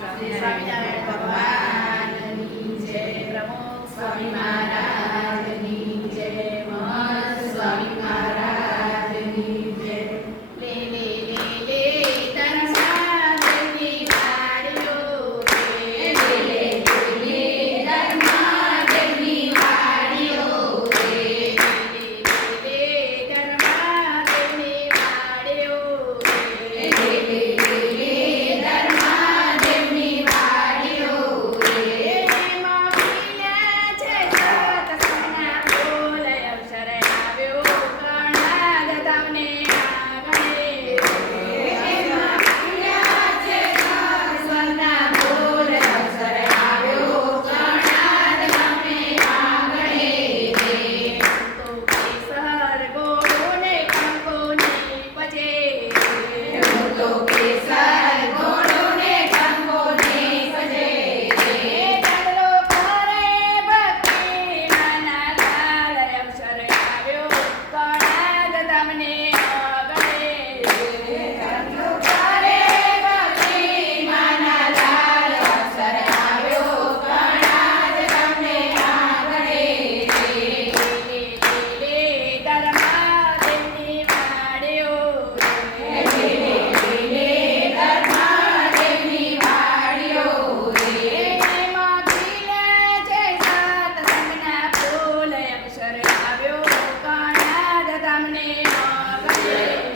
Swami Swami Swami Swami Swami Swami Swami Swami すげえ!